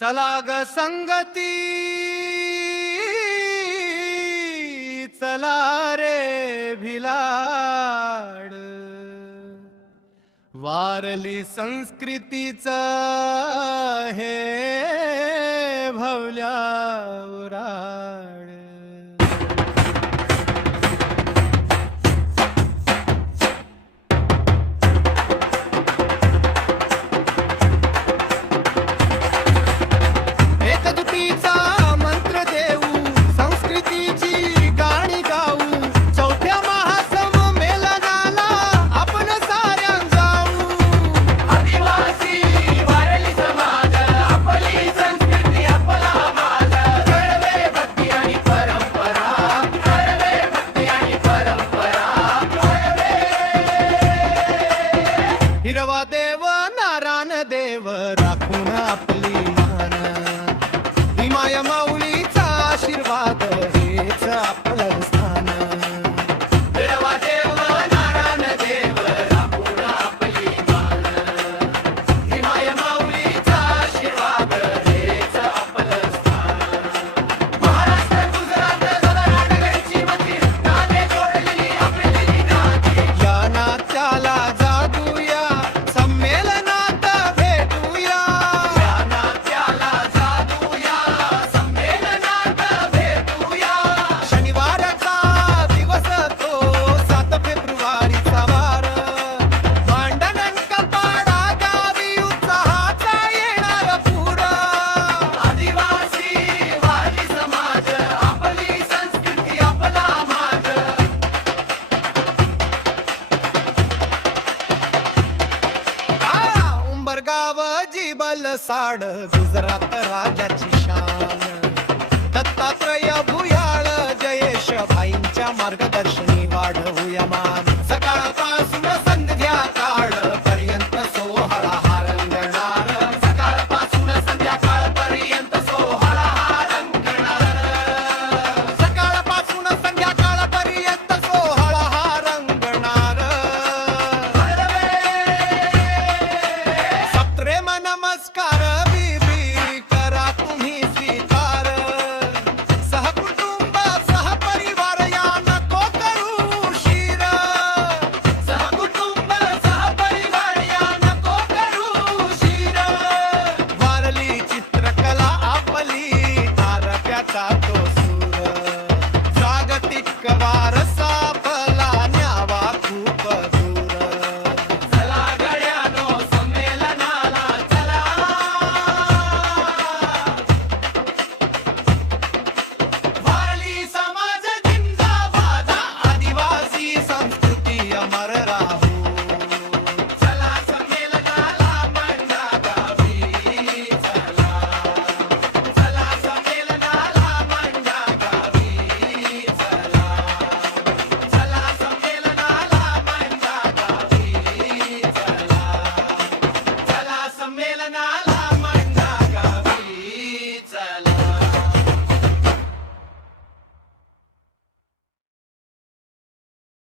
चला ग संगती, चला रे भिलाड, वारली संस्कृतीचा हे भवल्या उराड. एकजुटीचा मंत्र देऊ, संस्कृतीची गाणी गाऊ, चौथ्या महासंमेलनाला आपण साऱ्या जाऊ. आदिवासी वारली समाज, आपली संस्कृती आपला माज, कळवे भक्ती आणि परंपरा, कळवे भक्ती आणि परंपरा, हिरवा देव नारायण देव राखून आपली माया माऊलीचा आशीर्वाद हेच आपलं स्थान. हिरवा देव नारायण देव राखून आपली मान, माया माऊलीचा आशीर्वाद हेच आपलं स्थान. महाराष्ट्र गुजरात कर्नाटकची मती नाते जोडलेली आपली नाती, या नात्याला जाऊया संमेलनात भेटूया. या नात्याला शनिवारचा दिवस तो 7 फेब्रुवारीचा वार, भांडण कपाडा गावी उत्साहाचा येणार पूर. आदिवासी वारली समाज, आपली संस्कृती आपला माज. उंबरगाव जिबल साड गुजरात राजाची शान, दत्तात्रय भुयाळ जयेश भाईंच्या मार्गदर्शन.